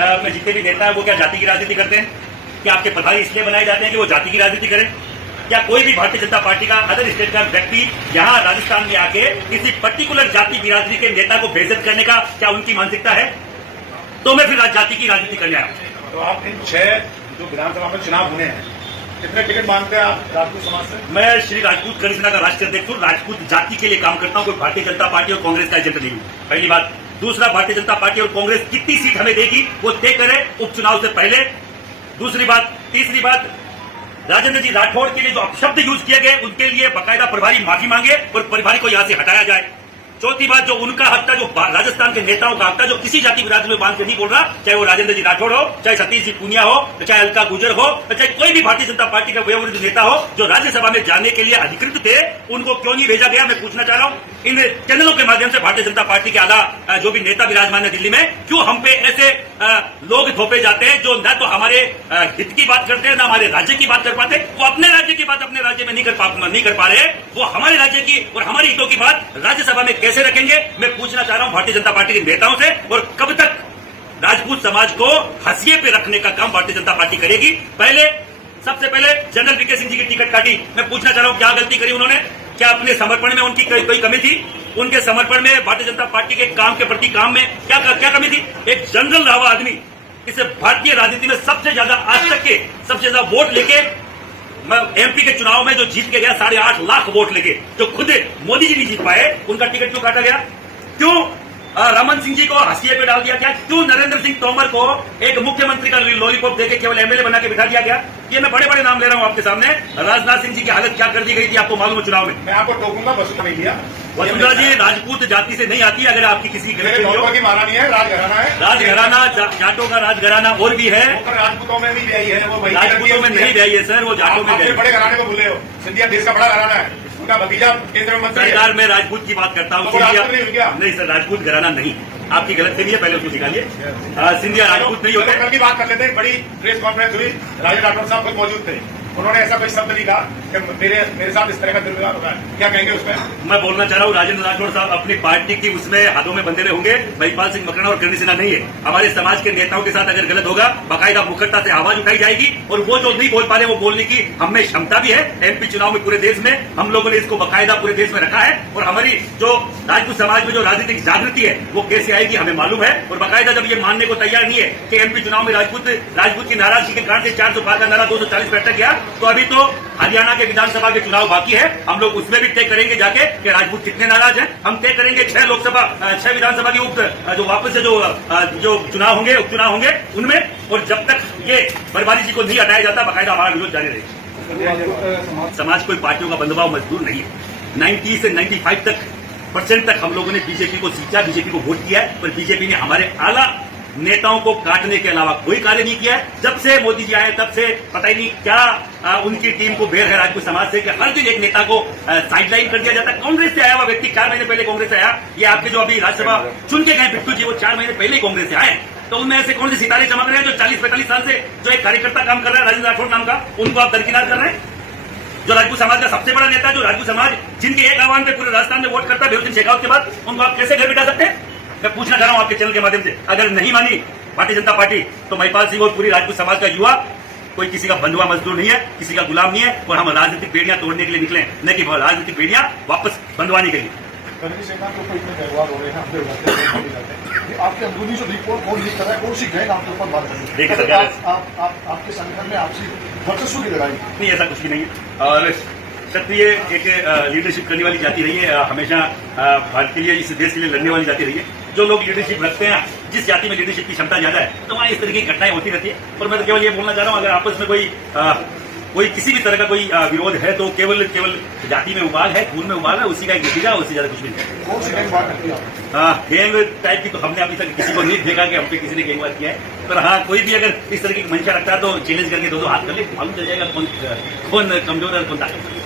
में जितने भी नेता है वो क्या जाति की राजनीति करते हैं? क्या आपके प्रभारी इसलिए बनाए जाते हैं कि वो जाति की राजनीति करें? क्या कोई भी भारतीय जनता पार्टी का अदर स्टेट का व्यक्ति यहाँ राजस्थान में आके किसी पर्टिकुलर जाति बिरादरी के नेता को बेइज्जत करने का क्या उनकी मानसिकता है? तो मैं फिर जाति की राजनीति करने आया। तो आप इन 6 जो विधानसभा में चुनाव होने हैं, कितने टिकट मांगते हैं आप राजपूत समाज से? मैं श्री राजपूत कर्ण सेना का राष्ट्रीय अध्यक्ष हूँ। राजपूत जाति के लिए काम करता हूँ, कोई भारतीय जनता पार्टी और कांग्रेस का एजेंट नहीं हूँ। पहली बात। दूसरा, भारतीय जनता पार्टी और कांग्रेस कितनी सीट हमें देगी वो तय करे उपचुनाव से पहले। दूसरी बात। तीसरी बात, राजेंद्र जी राठौड़ के लिए जो अपशब्द यूज किए गए उनके लिए बाकायदा प्रभारी माफी मांगे और प्रभारी को यहां से हटाया जाए। चौथी बात, जो उनका हक था, जो राजस्थान के नेताओं का हक था, जो किसी जाति बिरादरी में बांध के नहीं बोल रहा, चाहे वो राजेंद्र जी राठौड़ हो, चाहे सतीश जी पूनिया हो, चाहे अलका गुर्जर हो, चाहे कोई भी भारतीय जनता पार्टी का वयोवृद्ध नेता हो जो राज्यसभा में जाने के लिए अधिकृत थे, उनको क्यों नहीं भेजा गया? मैं पूछना चाह रहा हूं इन चैनलों के माध्यम से भारतीय जनता पार्टी के आला जो भी नेता विराजमान है दिल्ली में, क्यों हम पे ऐसे लोग थोपे जाते हैं जो न तो हमारे हित की बात करते हैं, न हमारे राज्य की बात कर पाते। वो अपने राज्य की बात अपने राज्य में नहीं कर पा रहे, वो हमारे राज्य की और हमारे हितों की बात राज्यसभा में कैसे रखेंगे? मैं पूछना चाह रहा हूं भारतीय जनता पार्टी के नेताओं से। और कब तक राजपूत समाज को हंसिए पे रखने का काम भारतीय जनता पार्टी करेगी? सबसे पहले जनरल वीके सिंह जी की टिकट काटी। मैं पूछना चाह रहा हूं क्या गलती करी उन्होंने? क्या अपने समर्पण में उनकी कोई कमी थी? उनके समर्पण में, भारतीय जनता पार्टी के काम के प्रति काम में क्या कमी थी? एक जनरल रहा हुआ आदमी, इसे भारतीय राजनीति में सबसे ज्यादा आज तक के सबसे ज्यादा वोट लेके एमपी के चुनाव में जो जीत के गया 8.5 लाख वोट लेके, जो खुद मोदी जी नहीं जीत पाए, उनका टिकट क्यों काटा गया? क्यों रमन सिंह जी को हंसिए पे डाल दिया गया? क्यों नरेंद्र सिंह तोमर को एक मुख्यमंत्री का लॉलीपॉप देके केवल एमएलए बना के बिठा दिया गया? ये मैं बड़े बड़े नाम ले रहा हूं आपके सामने। राजनाथ सिंह जी की हालत क्या कर दी गई थी आपको मालूम है चुनाव में? मैं आपको टोकूंगा, वसुंधरा नहीं दिया। वसुंधरा जी राजपूत जाति से नहीं आती, अगर आपकी किसी गलती हो। महारानी है, राजघराना है, राजघराना जाटों का राजघराना और भी है। राजपूतों में नहीं ब्याई है, वो राजपूतों में नहीं ब्याई है सर, वो जाटों में ब्याई। बड़े घराने को भूले हो, सिंधिया देश का बड़ा घराना है, उनका भतीजा केंद्र मंत्री। सरकार में राजपूत की बात करता हूँ, सिंधिया नहीं सर, राजपूत घराना नहीं। आपकी गलत फहमी है, पहले उसको निकालिए। सिंधिया राजपूत नहीं होते। कल की बात कर लेते हैं, बड़ी प्रेस कॉन्फ्रेंस हुई, राजा राठौड़ साहब खुद मौजूद थे, उन्होंने ऐसा कोई शब्द नहीं कहा कि मेरे साथ इस तरह का दुर्व्यवहार होगा। क्या कहेंगे उसमें? मैं बोलना चाह रहा हूँ राजेंद्र राठौड़ साहब अपनी पार्टी की उसमें हाथों में बंधे होंगे, महिपाल सिंह मकराना और कर्ण सिन्हा नहीं है। हमारे समाज के नेताओं के साथ अगर गलत होगा, बाकायदा मुखरता से आवाज उठाई जाएगी और वो जो नहीं बोल पा रहे वो बोलने की हमें क्षमता भी है। एमपी चुनाव में पूरे देश में हम लोगों ने इसको बाकायदा पूरे देश में रखा है और हमारी जो राजपूत समाज में जो राजनीतिक जागृति है वो कैसे आएगी हमें मालूम है। और बाकायदा जब ये मानने को तैयार नहीं है कि एमपी चुनाव में राजपूत की नाराजगी के कारण से 400 पार का नारा 240 बैठक गया, तो अभी तो हरियाणा के विधानसभा के चुनाव बाकी है। हम लोग उसमें भी तय करेंगे जाके कि राजपूत कितने नाराज हैं। हम तय करेंगे 6 विधानसभा के जो वापस से जो चुनाव होंगे उपचुनाव होंगे उनमें। और जब तक ये बर्बादी जी को नहीं हटाया जाता, बाकायदा हमारा विरोध जारी रहेगा। समाज कोई पार्टियों का बंधुभाव मजदूर नहीं है। 90 से 95% तक हम लोगों ने बीजेपी को सींचा, बीजेपी को वोट किया है, पर बीजेपी ने हमारे आला नेताओं को काटने के अलावा कोई कार्य नहीं किया है। जब से मोदी जी आए तब से पता ही नहीं क्या उनकी टीम को बेर है राजपूत समाज से कि हर दिन एक नेता को साइडलाइन कर दिया जाता है। कांग्रेस से आया हुआ व्यक्ति 4 महीने पहले कांग्रेस से आया। ये आपके जो अभी राज्यसभा चुन के गए बिट्टू जी, वो 4 महीने पहले ही कांग्रेस से आए। तो उनमें ऐसे कौन से सितारे चमक रहे हैं जो 40-45 साल से जो एक कार्यकर्ता काम कर रहा है राजेंद्र राठौड़ नाम का, उनको आप दरकिनार कर रहे हैं? जो राजपूत समाज का सबसे बड़ा नेता है, जो राजपूत समाज जिनके एक आह्वान पे पूरे राजस्थान में वोट करता है, बेहुसिन शेखावत के बाद, उनको आप कैसे घर बिठा सकते हैं? मैं पूछना चाह रहा हूं आपके चैनल के माध्यम से। अगर नहीं मानी भारतीय जनता पार्टी तो महिपाल सिंह और पूरी राजपूत समाज का युवा कोई किसी का बंधुआ मजदूर नहीं है, किसी का गुलाम नहीं है। और हम राजनीतिक बेड़ियां तोड़ने के लिए निकले, न कि राजनीतिक बेड़ियां वापस बंधवाने के लिए। आपके अंदरूनी जो रिपोर्ट कौन लीक कर रहा है, कौन सी गैंग आपके ऊपर बात कर रही है? देखिए सर, आपके संगठन में आपसी वर्चस्व की लड़ाई नहीं, ऐसा कुछ भी नहीं है। और क्षत्रिय एक लीडरशिप करने वाली जाति रही है, हमेशा भारत के लिए, इस देश के लिए लड़ने वाली जाति रही है। जो लोग लीडरशिप रखते हैं, जिस जाति में लीडरशिप की क्षमता ज्यादा है, तो वहां इस तरह की घटनाएं होती रहती है। और मैं तो केवल ये बोलना चाह रहा हूं, अगर आपस में कोई किसी भी तरह का कोई विरोध है तो केवल जाति में उबाल है, खून में उबाल है, उसी का एक नतीजा, उससे ज्यादा कुछ भी नहीं। कौन सी गैंग बात करती है? गैंग टाइप की तो हमने अभी तक किसी को नहीं देखा कि हम पे किसी ने गैंगवाद किया है। पर हाँ, कोई भी अगर इस तरह की मंशा रखता है तो चैलेंज करके दो हाथ कर ले, मालूम चल जाएगा कौन कमजोर और कौन ताकत।